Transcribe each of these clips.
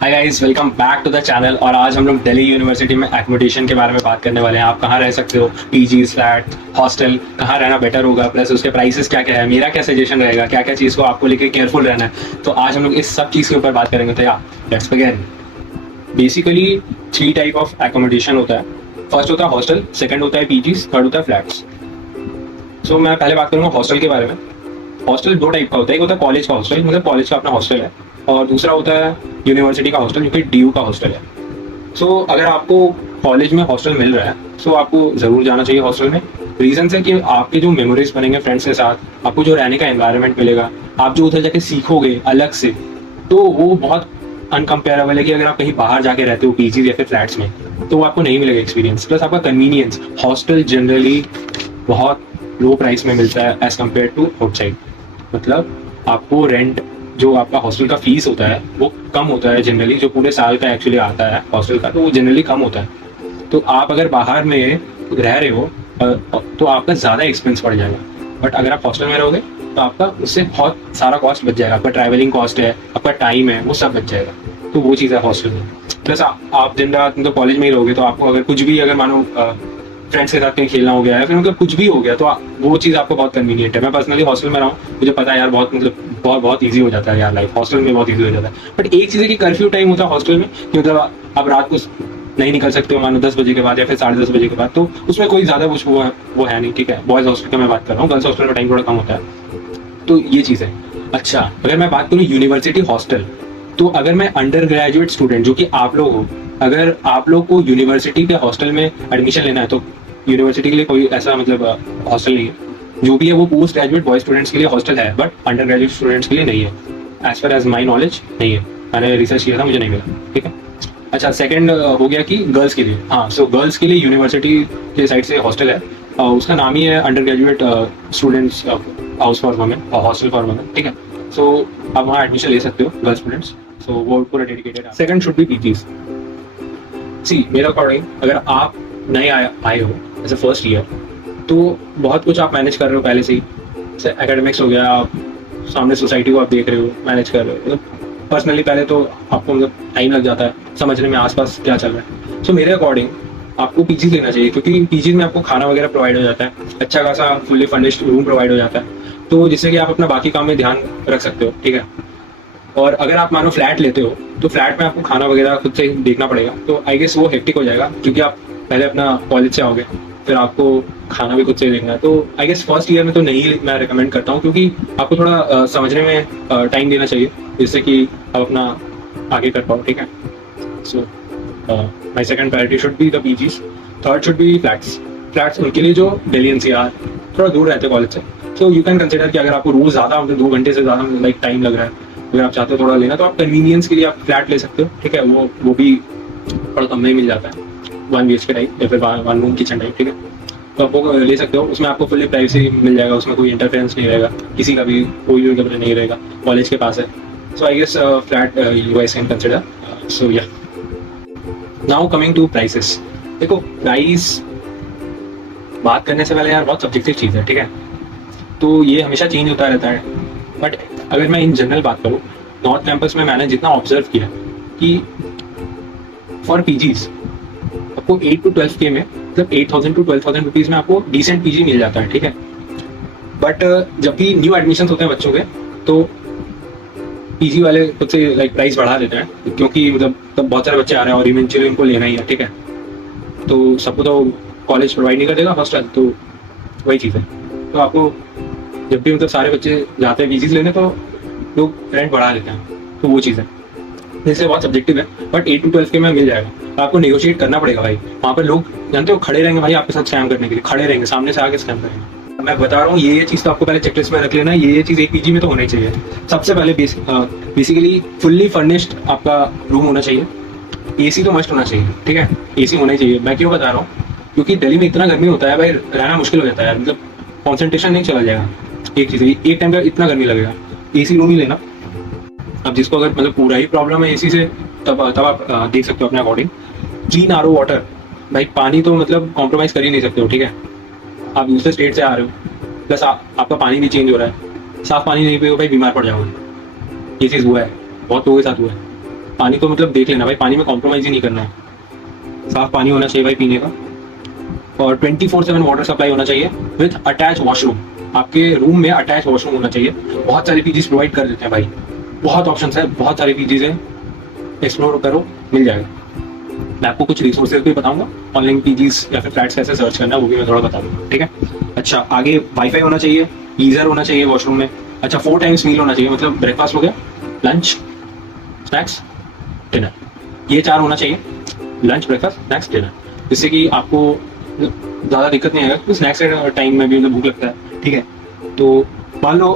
Hi guys, welcome back to the channel. और आज हम लोग दिल्ली यूनिवर्सिटी में एकोमोडेशन के बारे में बात करने वाले हैं। आप कहाँ रह सकते हो, पीजी, फ्लैट, हॉस्टल, कहाँ रहना बेटर होगा, प्लस उसके प्राइसेस क्या क्या है, मेरा क्या सजेशन रहेगा, क्या क्या चीज़ को आपको लेकर केयरफुल रहना है। तो आज हम लोग इस सब चीज़ के ऊपर बात करेंगे। तो या let's begin. Basically 3 type of accommodation होता है। फर्स्ट होता है हॉस्टल, सेकंड होता है पीजी, थर्ड होता है फ्लैट्स। सो मैं पहले बात करूँगा हॉस्टल के बारे में। हॉस्टल 2 टाइप का होता है। एक होता है कॉलेज का हॉस्टल, मतलब कॉलेज का अपना हॉस्टल है, और दूसरा होता है यूनिवर्सिटी का हॉस्टल, जो कि डीयू का हॉस्टल है। सो अगर आपको कॉलेज में हॉस्टल मिल रहा है तो आपको ज़रूर जाना चाहिए हॉस्टल में। रीज़न है कि आपके जो मेमोरीज बनेंगे फ्रेंड्स के साथ, आपको जो रहने का एनवायरनमेंट मिलेगा, आप जो उधर जाके सीखोगे अलग से, तो वो बहुत अनकम्पेरेबल है कि अगर आप कहीं बाहर जाके रहते हो पीजी या फिर फ्लैट्स में, तो वो आपको नहीं मिलेगा एक्सपीरियंस। प्लस आपका कन्वीनियंस, हॉस्टल जनरली बहुत लो प्राइस में मिलता है एज कम्पेयर टू आउटसाइड। मतलब आपको रेंट, जो आपका हॉस्टल का फीस होता है वो कम होता है जनरली, जो पूरे साल का एक्चुअली आता है हॉस्टल का, तो वो जनरली कम होता है। तो आप अगर बाहर में रह रहे हो तो आपका ज़्यादा एक्सपेंस पड़ जाएगा। बट अगर आप हॉस्टल में रहोगे तो आपका उससे बहुत सारा कॉस्ट बच जाएगा। आपका ट्रैवलिंग कॉस्ट है, आपका टाइम है, वो सब बच जाएगा। तो वो चीज़ है हॉस्टल में। प्लस आप दिन रात मतलब कॉलेज में ही रहोगे, तो आपको अगर कुछ भी, अगर मानो फ्रेंड्स के साथ कहीं खेलना हो गया है, फिर मतलब कुछ भी हो गया, तो वो चीज़ आपको बहुत कन्वीनियंट है। मैं पर्सनली हॉस्टल में रहा हूँ, मुझे पता है यार, बहुत मतलब बहुत बहुत ईजी हो जाता है यार लाइफ, हॉस्टल में बहुत ईजी हो जाता है। बट एक चीज़ है कि कर्फ्यू टाइम होता है हॉस्टल में, कि मतलब आप रात को नहीं निकल सकते हो, मानो 10 बजे के बाद या फिर 10:30 बजे के बाद, तो उसमें कोई ज़्यादा कुछ वो है नहीं। ठीक है, बॉयज़ हॉस्टल का मैं बात कर रहा हूँ, गर्ल्स हॉस्टल में टाइम थोड़ा कम होता है। तो ये चीज़ है। अच्छा, अगर मैं बात करूँ यूनिवर्सिटी हॉस्टल, तो अगर मैं अंडर ग्रेजुएट स्टूडेंट, जो कि आप लोग हो, अगर आप लोग को यूनिवर्सिटी के हॉस्टल में एडमिशन लेना है, तो यूनिवर्सिटी के लिए कोई ऐसा मतलब हॉस्टल नहीं है। जो भी है वो पोस्ट ग्रेजुएट बॉय स्टूडेंट्स के लिए हॉस्टल है, बट अंडर ग्रेजुएट स्टूडेंट्स के लिए नहीं है। As per as my knowledge नहीं है, मैंने रिसर्च किया था, मुझे नहीं मिला। ठीक है। अच्छा, सेकंड हो गया कि गर्ल्स के लिए। हाँ, सो गर्ल्स के लिए यूनिवर्सिटी के साइड से हॉस्टल है। उसका नाम ही है under graduate students house for women, hostel for women. ठीक है। सो आप वहाँ एडमिशन ले सकते हो गर्ल्स स्टूडेंट्स। सो वो पूरा डेडिकेटेड है। Second should be PGs. See मेरा अकॉर्डिंग, अगर आप नए आए हो एज अ फर्स्ट ईयर, तो बहुत कुछ आप मैनेज कर रहे हो पहले से ही। जैसे एकेडमिक्स हो गया, आप सामने सोसाइटी को आप देख रहे हो, मैनेज कर रहे हो। मतलब पर्सनली पहले तो आपको मतलब टाइम लग जाता है समझने में आसपास क्या चल रहा है। सो मेरे अकॉर्डिंग आपको पीजी लेना चाहिए, क्योंकि पीजी में आपको खाना वगैरह प्रोवाइड हो जाता है, अच्छा खासा फुल्ली फर्निश्ड रूम प्रोवाइड हो जाता है, तो जिससे कि आप अपना बाकी काम में ध्यान रख सकते हो। ठीक है। और अगर आप मानो फ्लैट लेते हो, तो फ्लैट में आपको खाना वगैरह खुद से देखना पड़ेगा, तो आई गेस वो हेक्टिक हो जाएगा, क्योंकि आप पहले अपना कॉलेज से आओगे, फिर आपको खाना भी खुद से देखना है। तो आई गेस फर्स्ट ईयर में तो नहीं मैं रिकमेंड करता हूँ, क्योंकि आपको थोड़ा समझने में टाइम देना चाहिए, जिससे कि आप अपना आगे कर पाओ। ठीक है। So my second priority should be the PGs, third should be flats. Flats उनके लिए जो दिल्ली एनसीआर थोड़ा दूर रहते हैं कॉलेज से। सो यू कैन कंसिडर कि अगर आपको रोज ज़्यादा मतलब 2 घंटे से ज़्यादा लाइक टाइम लग रहा है, अगर आप चाहते हो थोड़ा लेना, तो आप कन्वीनियंस के लिए आप फ्लैट ले सकते हो। ठीक है। वो भी थोड़ा कम में मिल जाता है, 1 BHK टाइप या फिर 1 रूम किचन टाइप। ठीक है। तो आप वो ले सकते हो। उसमें आपको फुल्ली प्राइवेसी मिल जाएगा, उसमें कोई इंटरफेरेंस नहीं रहेगा, किसी का भी कोई भी मतलब नहीं रहेगा, कॉलेज के पास है। So I guess flat you guys can consider. So yeah now coming to prices. देखो, प्राइस बात करने से पहले यार बहुत सब्जेक्टिव चीज़ है। ठीक है। तो ये हमेशा चेंज होता रहता है। बट अगर मैं इन जनरल बात करूँ, नॉर्थ कैंपस में मैंने जितना ऑब्जर्व किया कि फॉर पीजीज आपको 8 to 12 के में, मतलब 8,000 to 12,000 रुपीज़ में आपको डिसेंट पीजी मिल जाता है। ठीक है। बट जब भी न्यू एडमिशन होते हैं बच्चों के, तो पीजी वाले खुद से लाइक प्राइस बढ़ा देते हैं, क्योंकि मतलब तब बहुत सारे बच्चे आ रहे हैं और इवेंचुअली उनको लेना ही है। ठीक है। तो सबको तो कॉलेज प्रोवाइड नहीं कर देगा हॉस्टल, तो वही चीज़ है। तो आपको जब भी मतलब सारे बच्चे जाते हैं पीजीज लेने, तो लोग रेंट बढ़ा देते हैं, तो वो चीज़ है। जैसे बहुत सब्जेक्टिव है, बट 8 to 12 के में मिल जाएगा। तो आपको नेगोशिएट करना पड़ेगा भाई। वहाँ पर लोग जानते हो खड़े रहेंगे भाई, आपके साथ स्कैम करने के लिए खड़े रहेंगे, सामने से आके स्कैम करेंगे। मैं बता रहा हूँ, ये चीज़ तो आपको पहले चेकलिस्ट में रख लेना है। ये चीज़ एक पीजी में तो होना ही चाहिए। सबसे पहले बेसिकली फुल्ली फर्निश्ड आपका रूम होना चाहिए। एसी तो मस्ट होना चाहिए। ठीक है। एसी होना ही चाहिए। मैं क्यों बता रहा हूँ, क्योंकि दिल्ली में इतना गर्मी होता है भाई, रहना मुश्किल हो जाता है यार, मतलब कॉन्सेंट्रेशन नहीं चला जाएगा। एक चीज़ है, एक टाइम का इतना गर्मी लगेगा, एसी रूम ही लेना। अब जिसको अगर मतलब पूरा ही प्रॉब्लम है एसी से, तब आप देख सकते हो अपने अकॉर्डिंग। क्लीन आरओ वाटर, भाई पानी तो मतलब कॉम्प्रोमाइज़ कर ही नहीं सकते हो। ठीक है। आप दूसरे स्टेट से आ रहे हो, प्लस आपका पानी भी चेंज हो रहा है, साफ पानी नहीं पियो भाई बीमार पड़ जाओगे। ये चीज़ हुआ है, बहुत लोगों के साथ हुआ है। पानी को मतलब देख लेना भाई, पानी में कॉम्प्रोमाइज ही नहीं करना है, साफ पानी होना चाहिए भाई पीने का। और 24/7 वाटर सप्लाई होना चाहिए विथ अटैच वॉशरूम। आपके रूम में अटैच वॉशरूम होना चाहिए। बहुत सारे पीजीज प्रोवाइड कर देते हैं भाई, बहुत ऑप्शंस है, बहुत सारे पीजीज हैं, एक्सप्लोर करो, मिल जाएगा। मैं आपको कुछ रिसोर्सेज भी बताऊंगा, ऑनलाइन पीजीज या फिर फ्लैट्स कैसे सर्च करना है वो भी मैं थोड़ा बता दूंगा, ठीक है। अच्छा, आगे वाईफाई होना चाहिए, गीजर होना चाहिए वॉशरूम में। अच्छा, 4 टाइम्स मील होना चाहिए, मतलब ब्रेकफास्ट हो गया, लंच, स्नैक्स, डिनर, ये 4 होना चाहिए, लंच, ब्रेकफास्ट, स्नैक्स, डिनर, जिससे कि आपको ज़्यादा दिक्कत नहीं आएगा, क्योंकि स्नैक्स के टाइम में भी मतलब भूख लगता है, ठीक है। तो मान लो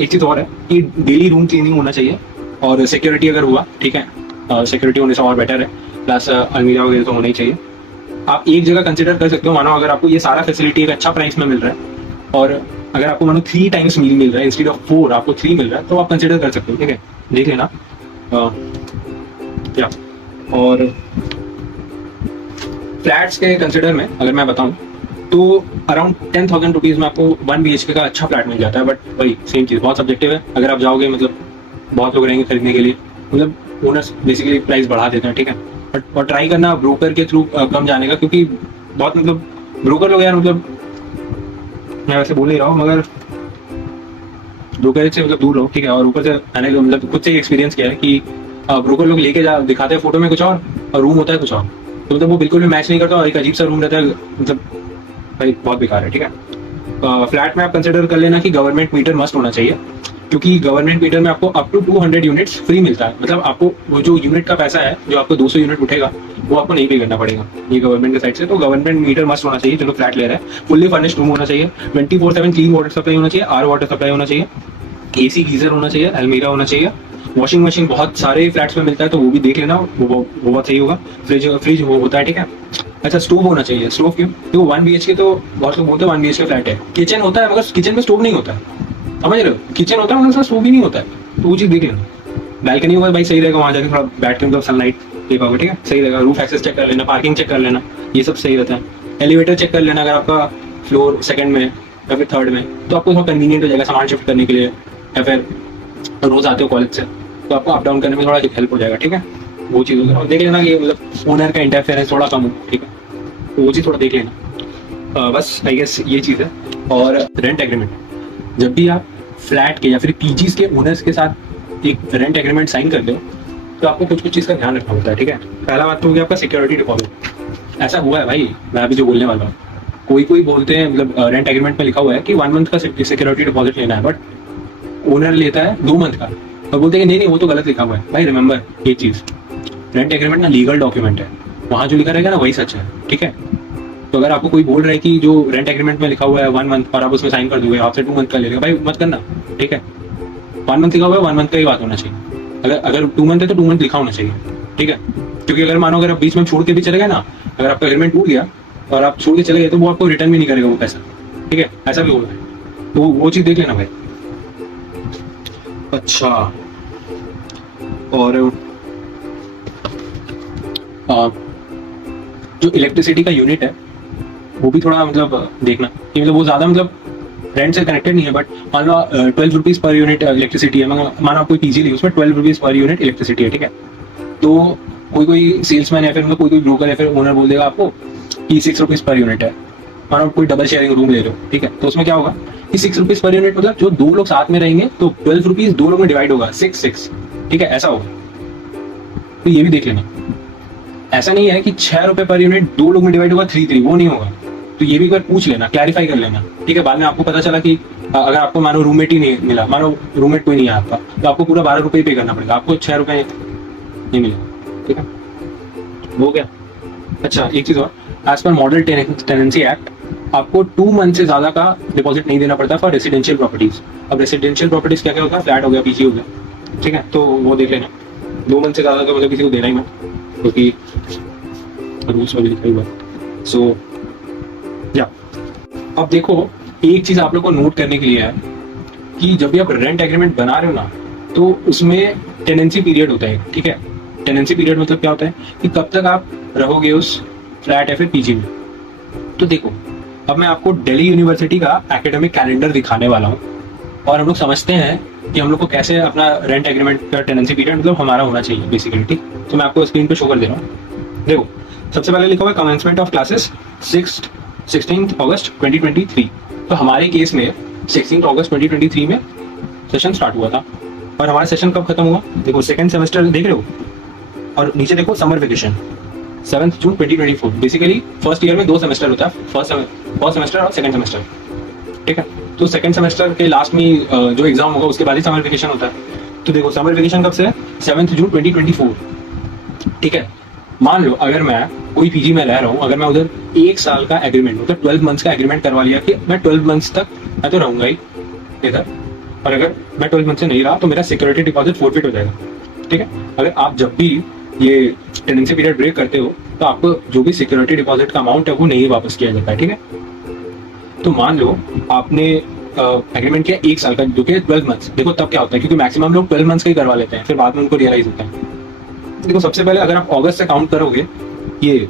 एक चीज़ और है कि डेली रूम क्लीनिंग होना चाहिए, और सिक्योरिटी अगर हुआ, ठीक है, सिक्योरिटी होने से और बेटर है, प्लस अलमीरा वगैरह तो होना ही चाहिए। आप एक जगह कंसिडर कर सकते हो, मानो अगर आपको ये सारा फैसिलिटी एक अच्छा प्राइस में मिल रहा है, और अगर आपको मानो 3 टाइम्स मील मिल रहा है इंस्टेड ऑफ 4, आपको 3 मिल रहा है, तो आप कंसिडर कर सकते हो, ठीक है, देख लेना। या और फ्लैट्स के कंसिडर में अगर मैं बताऊं तो अराउंड 10,000 रुपीज़ में आपको 1 BHK का अच्छा फ्लैट मिल जाता है। बट वही सेम चीज़, बहुत सब्जेक्टिव है। अगर आप जाओगे, मतलब बहुत लोग रहेंगे खरीदने के लिए, मतलब ओनर्स बेसिकली प्राइस बढ़ा देते हैं, ठीक है। बट और ट्राई करना ब्रोकर के थ्रू कम जाने का, क्योंकि बहुत मतलब ब्रोकर लोग यार, मतलब मैं वैसे बोल नहीं रहा हूँ, मगर ब्रोकर से मतलब दूर रहो, ठीक है। और ऊपर से मैंने मतलब खुद से एक्सपीरियंस किया है कि ब्रोकर लोग लेके जा दिखाते हैं फोटो में कुछ और रूम होता है कुछ और, तो मतलब वो बिल्कुल भी मैच नहीं करता, और एक अजीब सा रूम रहता है, मतलब भाई बहुत बेकार है, ठीक है। फ्लैट में आप कंसिडर कर लेना कि गवर्नमेंट मीटर मस्ट होना चाहिए, क्योंकि गवर्नमेंट मीटर में आपको अप टू 200 यूनिट्स फ्री मिलता है। मतलब आपको वो जो यूनिट का पैसा है, जो आपको 200 यूनिट उठेगा, वो आपको नहीं पे करना पड़ेगा, ये गवर्नमेंट के साइड से। तो गवर्नमेंट मीटर मस्ट होना चाहिए, जो फ्लैट ले रहा है। फुल्ली फर्निश्ड रूम होना चाहिए, 24/7 क्लीन वाटर सप्लाई होना चाहिए, आर वाटर सप्लाई होना चाहिए, AC गीजर होना चाहिए, अलमीरा होना चाहिए, वॉशिंग मशीन बहुत सारे फ्लैट्स में मिलता है, तो वो भी देख लेना, वो बहुत सही होगा। फ्रिज वो होता है, ठीक है। अच्छा, स्टोव होना चाहिए। स्टोव क्यों? क्योंकि 1 BHK तो बहुत लोग बोलते हैं 1 BHK फ्लैट है, किचन होता है, मगर किचन में स्टोव नहीं होता है, समझ रहे हो? किचन होता है मगर स्टोव भी नहीं होता है, तो वो चीज़ देख लेना। बैल्कनी होगा भाई, सही रहेगा, वहाँ जाके थोड़ा बैठ के मतलब सनलाइट दे पाओगे, ठीक है, सही रहेगा। रूफ एक्सेस चेक कर लेना, पार्किंग चेक कर लेना, ये सब सही रहता है। एलिवेटर चेक कर लेना, अगर आपका फ्लोर 2nd में या फिर 3rd में, तो आपको थोड़ा कन्वीनियंट हो जाएगा सामान शिफ्ट करने के लिए, या फिर रोज आते हो कॉलेज से, तो आपको अप डाउन करने में थोड़ा हेल्प हो जाएगा, ठीक है। वो चीज़ और देख लेना कि मतलब ओनर का इंटरफेरेंस थोड़ा कम हो, ठीक है, तो वो चीज़ थोड़ा देख लेना। बस आई गेस ये चीज़ है। और रेंट एग्रीमेंट, जब भी आप फ्लैट के या फिर पीजीज के ओनर्स के साथ एक रेंट एग्रीमेंट साइन करते हो, तो आपको कुछ कुछ चीज़ का ध्यान रखना होता है, ठीक है। पहला बात तो हो गया आपका सिक्योरिटी डिपॉजिट। ऐसा हुआ है भाई, मैं अभी जो बोलने वाला हूँ, कोई बोलते हैं मतलब रेंट एग्रीमेंट में लिखा हुआ है कि 1 मंथ का सिक्योरिटी डिपॉजिट लेना है, बट ओनर लेता है 2 मंथ का, और बोलते हैं कि नहीं वो तो गलत लिखा हुआ है। भाई रिमेंबर ये चीज़, रेंट एग्रीमेंट ना लीगल डॉक्यूमेंट है, वहाँ जो लिखा रहेगा ना वही सच है, ठीक है। तो अगर आपको कोई बोल रहा है कि जो रेंट एग्रीमेंट में लिखा हुआ है 1 मंथ, और आप उसमें साइन कर दोगे, आपसे 2 मंथ का ले लेगा, भाई मत करना, ठीक है। 1 मंथ लिखा हुआ है, 1 मंथ का ही बात होना चाहिए। अगर 2 मंथ है तो 2 मंथ लिखा होना चाहिए, ठीक है। क्योंकि अगर मानो अगर आप बीच में छोड़ के भी चले गए ना, अगर आपका एग्रीमेंट टूट गया और आप छोड़ के चले गए, तो वो आपको रिटर्न भी नहीं करेगा वो पैसा, ठीक है, ऐसा भी होगा, तो वो चीज़ देख लेना भाई। अच्छा, और जो इलेक्ट्रिसिटी का यूनिट है वो भी थोड़ा मतलब देखना कि मतलब वो ज़्यादा मतलब रेंट से कनेक्टेड नहीं है, बट मान लो 12 रुपीज़ पर यूनिट इलेक्ट्रिसिटी है, मानो आप कोई पीजी ली, उसमें 12 रुपीज़ पर यूनिट इलेक्ट्रिसिटी है, ठीक है। तो कोई सेल्समैन या फिर मतलब कोई ब्रोकर या फिर ओनर बोल देगा आपको कि 6 रुपीज़ पर यूनिट है। मानो आप कोई डबल शेयरिंग रूम ले लो, ठीक है, तो उसमें क्या होगा कि 6 रुपीज़ पर यूनिट, मतलब जो 2 लोग साथ में रहेंगे तो 12 रुपीज़ 2 लोग में डिवाइड होगा, 6, ठीक है, ऐसा होगा। तो ये भी देख लेना, ऐसा नहीं है कि 6 रुपए पर यूनिट 2 लोग में डिवाइड होगा 3, वो नहीं होगा। तो ये भी एक बार पूछ लेना, क्लैरिफाई कर लेना, ठीक है। बाद में आपको पता चला कि अगर आपको मानो रूममेट ही नहीं मिला, मानो रूममेट कोई नहीं है आपका, तो आपको पूरा 12 रुपये पे करना पड़ेगा, आपको 6 रुपये नहीं मिलेगा, ठीक है, हो गया। अच्छा, एक चीज़ और, as per model tenancy act आपको 2 मंथ से ज़्यादा का डिपॉजिट नहीं देना पड़ता फॉर रेसिडेंशियल प्रॉपर्टीज़। अब रेसिडेंशियल प्रॉपर्टीज़ क्या क्या होता है, फ्लैट हो गया, पीजी हो गया, ठीक है, तो वो देख लेना। 2 मंथ से ज़्यादा का मतलब किसी को देना ही मत, क्योंकि रूल्स में भी लिखा हुआ है। सो या अब देखो, एक चीज़ आप लोग को नोट करने के लिए है कि जब भी आप रेंट एग्रीमेंट बना रहे हो ना, तो उसमें टेनेंसी पीरियड होता है, ठीक है। टेनेंसी पीरियड मतलब क्या होता है कि कब तक आप रहोगे उस फ्लैट या फिर पीजी में। तो देखो, अब मैं आपको दिल्ली यूनिवर्सिटी का एकेडमिक कैलेंडर दिखाने वाला हूँ, और हम लोग समझते हैं कि हम लोग को कैसे अपना रेंट एग्रीमेंट का टेनेंसी पीरियड मतलब हमारा होना चाहिए बेसिकली, ठीक। तो मैं आपको स्क्रीन पे शो कर दे रहा हूँ। देखो सबसे पहले लिखा हुआ है कमेंसमेंट ऑफ क्लासेस 16 अगस्त 2023। तो हमारे केस में 16 अगस्त 2023 में सेशन स्टार्ट हुआ था और हमारा सेशन कब खत्म हुआ, देखो सेकंड सेमेस्टर देख रहे हो, और नीचे देखो समर वेकेशन 7 जून 2024। बेसिकली फर्स्ट ईयर में 2 सेमेस्टर होता है, फर्स्ट सेमेस्टर और सेकंड सेमेस्टर, ठीक है। तो सेकंड सेमेस्टर के लास्ट में जो एग्जाम होगा उसके बाद ही समर वेकेशन होता है। तो देखो समर वेकेशन कब से है, 7 जून 2024, ठीक है। मान लो अगर मैं कोई पीजी में रह रहा हूँ, अगर मैं उधर 1 साल का एग्रीमेंट मतलब 12 मंथ्स का एग्रीमेंट करवा लिया कि मैं 12 मंथ्स तक मैं तो रहूंगा ही इधर, और अगर मैं 12 मंथ से नहीं रहा तो मेरा सिक्योरिटी डिपॉजिट फोरफिट हो जाएगा, ठीक है। अगर आप जब भी ये टेनेंसी पीरियड ब्रेक करते हो तो आपको जो भी सिक्योरिटी डिपॉजिट का अमाउंट है वो नहीं वापस किया जाता है, ठीक है। तो मान लो आपने एग्रीमेंट किया 1 साल का जो कि 12 मंथ्स। देखो तब क्या होता है, क्योंकि मैक्सिमम लोग 12 मंथ्स का ही करवा लेते हैं, फिर बाद में उनको रियलाइज होता है। देखो सबसे पहले अगर आप अगस्त से काउंट करोगे, ये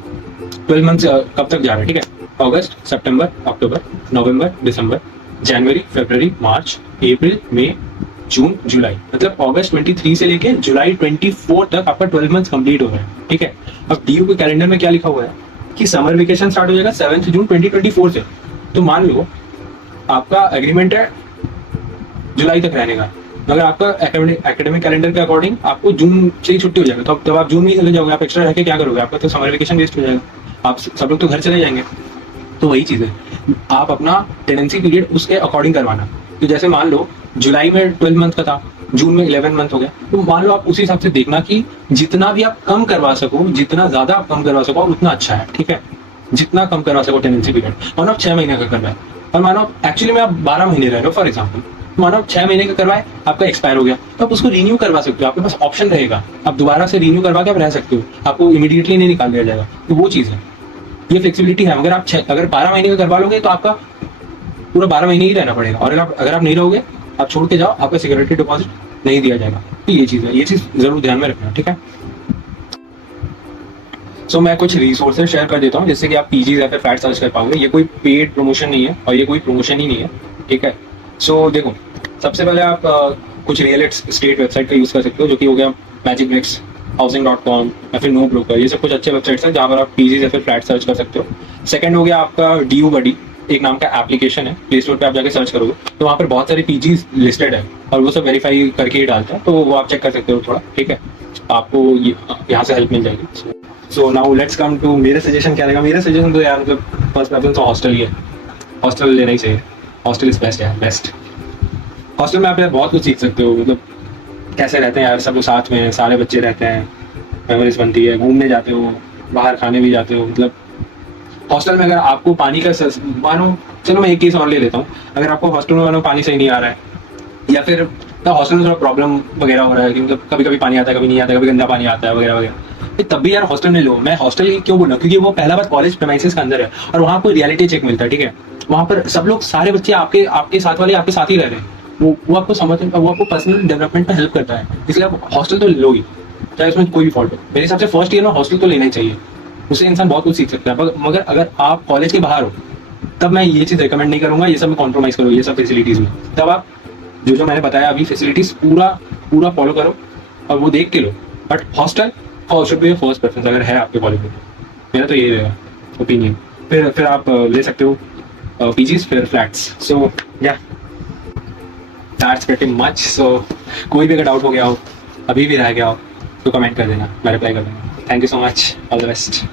12 मंथ्स कब तक जा रहा है, ठीक है। अगस्त, सितंबर, अक्टूबर, नवंबर, दिसंबर, जनवरी, फरवरी, मार्च, अप्रैल, मई, जून, जुलाई, मतलब अगस्त 23 से लेके जुलाई 24 तक आपका 12 मंथ्स कंप्लीट हो रहा है, ठीक है। अब डीयू के कैलेंडर में क्या लिखा हुआ है कि समर वेकेशन स्टार्ट हो जाएगा 7 जून 2024 से। तो मान लो आपका एग्रीमेंट है जुलाई तक रहने का, अगर आपका एकेडमिक कैलेंडर के अकॉर्डिंग आपको जून से ही छुट्टी हो जाएगा, तो तब आप जून में ही चले जाओगे, आप एक्स्ट्रा रह के क्या करोगे, आपका तो समर वेकेशन वेस्ट हो जाएगा, आप सब लोग तो घर चले जाएंगे। तो वही चीज़ है, आप अपना टेनेंसी पीरियड उसके अकॉर्डिंग करवाना। तो जैसे मान लो जुलाई में 12 मंथ का था, जून में 11 मंथ हो गया, तो मान लो आप उसी हिसाब से देखना कि जितना भी आप कम करवा सको, जितना ज्यादा आप कम करवा सको उतना अच्छा है, ठीक है। जितना कम करवा सको टेनेंसी पीरियड, मानो आप 6 महीने का करवाए और मानो एक्चुअली में आप 12 महीने रह रहे हो फॉर एग्जाम्पल, मानो आप 6 महीने का करवाए, आपका एक्सपायर हो गया, तो आप उसको रिन्यू करवा सकते हो, आपके पास ऑप्शन रहेगा, आप दोबारा से रिन्यू करवा के आप रह सकते हो, आपको इमीडिएटली नहीं निकाल दिया जाएगा। तो वो चीज़ है, ये फ्लेक्सिबिलिटी है। अगर आप 12 महीने का करवा लोगे तो आपका पूरा 12 महीने ही रहना पड़ेगा, और अगर आप नहीं रहोगे, आप छोड़ के जाओ, आपका सिक्योरिटी डिपॉजिट नहीं दिया जाएगा। तो ये चीज़ है, ये चीज़ जरूर ध्यान में रखना, ठीक है। सो मैं कुछ रिसोर्सेज शेयर कर देता हूँ जिससे कि आप पीजी या फिर फ्लैट सर्च कर पाओगे। ये कोई पेड प्रमोशन नहीं है और ये कोई प्रमोशन ही नहीं है, ठीक है। सो देखो सबसे पहले आप कुछ रियल एस्टेट वेबसाइट का यूज़ कर सकते हो, जो कि हो गया मैजिक ब्रिक्स, हाउसिंग.com या फिर नो ब्रोकर। ये सब कुछ अच्छे वेबसाइट्स हैं जहाँ पर आप पीजी या फिर फ्लैट सर्च कर सकते हो। सेकंड हो गया आपका डीयू बडी, एक नाम का एप्लीकेशन है, प्ले स्टोर पे आप जाके सर्च करोगे तो वहाँ पर बहुत सारे पीजी लिस्टेड है और वो सब वेरीफाई करके ही डालते हैं, तो वो आप चेक कर सकते हो थोड़ा, ठीक है। आपको यहाँ से हेल्प मिल जाएगी। So now let's come to मेरे सजेशन क्या रहेगा। मेरा सजेशन तो यार मतलब फर्स्ट प्रेफरेंस तो हॉस्टल ही है, हॉस्टल लेना ही चाहिए, हॉस्टल इज बेस्ट है, बेस्ट। हॉस्टल में आप यार बहुत कुछ सीख सकते हो, मतलब कैसे रहते हैं यार सब लोग साथ में, सारे बच्चे रहते हैं, मेमोरीज बनती है, घूमने जाते हो, बाहर खाने भी जाते हो। मतलब हॉस्टल में अगर आपको पानी का मानो, चलो मैं एक केस और ले लेता हूँ, अगर आपको हॉस्टल में मानो पानी सही नहीं आ रहा है या फिर हॉस्टल में थोड़ा प्रॉब्लम वगैरह हो रहा है कि मतलब कभी कभी पानी आता है, कभी नहीं आता है, कभी गंदा पानी आता है वगैरह वगैरह, तब भी यार हॉस्टल में लो। मैं हॉस्टल क्यों बोल रहा हूँ, क्योंकि वो पहला बात कॉलेज प्रेमाइसेस का अंदर है और वहाँ पर रियलिटी चेक मिलता है, ठीक है। वहाँ पर सब लोग, सारे बच्चे आपके साथ वाले आपके साथ ही रह रहे हैं, वो आपको वो आपको पर्सनल डेवलपमेंट में हेल्प करता है, इसलिए आप हॉस्टल तो लो ही, चाहे उसमें कोई भी फॉल्ट हो। मेरे हिसाब से फर्स्ट ईयर में हॉस्टल तो लेना ही चाहिए, उससे इंसान बहुत कुछ सीख सकता है। मगर अगर आप कॉलेज के बाहर हो तब मैं ये चीज़ रिकमेंड नहीं करूँगा, ये सब में कॉम्प्रोमाइज़ करो, ये सब फैसिलिटीज़ में। तब आप जो मैंने बताया अभी फैसिलिटीज़ पूरा फॉलो करो और वो देख के लो। But hostel should be first preference अगर है आपके कॉलेज में, मेरा तो ये रहेगा ओपिनियन। फिर आप ले सकते हो पीजीज, फिर फ्लैट्स। सो या दैट्स प्रीटी मच। सो कोई भी अगर डाउट हो गया हो, अभी भी रह गया हो, तो कमेंट कर देना, मैं रिप्लाई कर दूँगा। Thank you so much, all the best.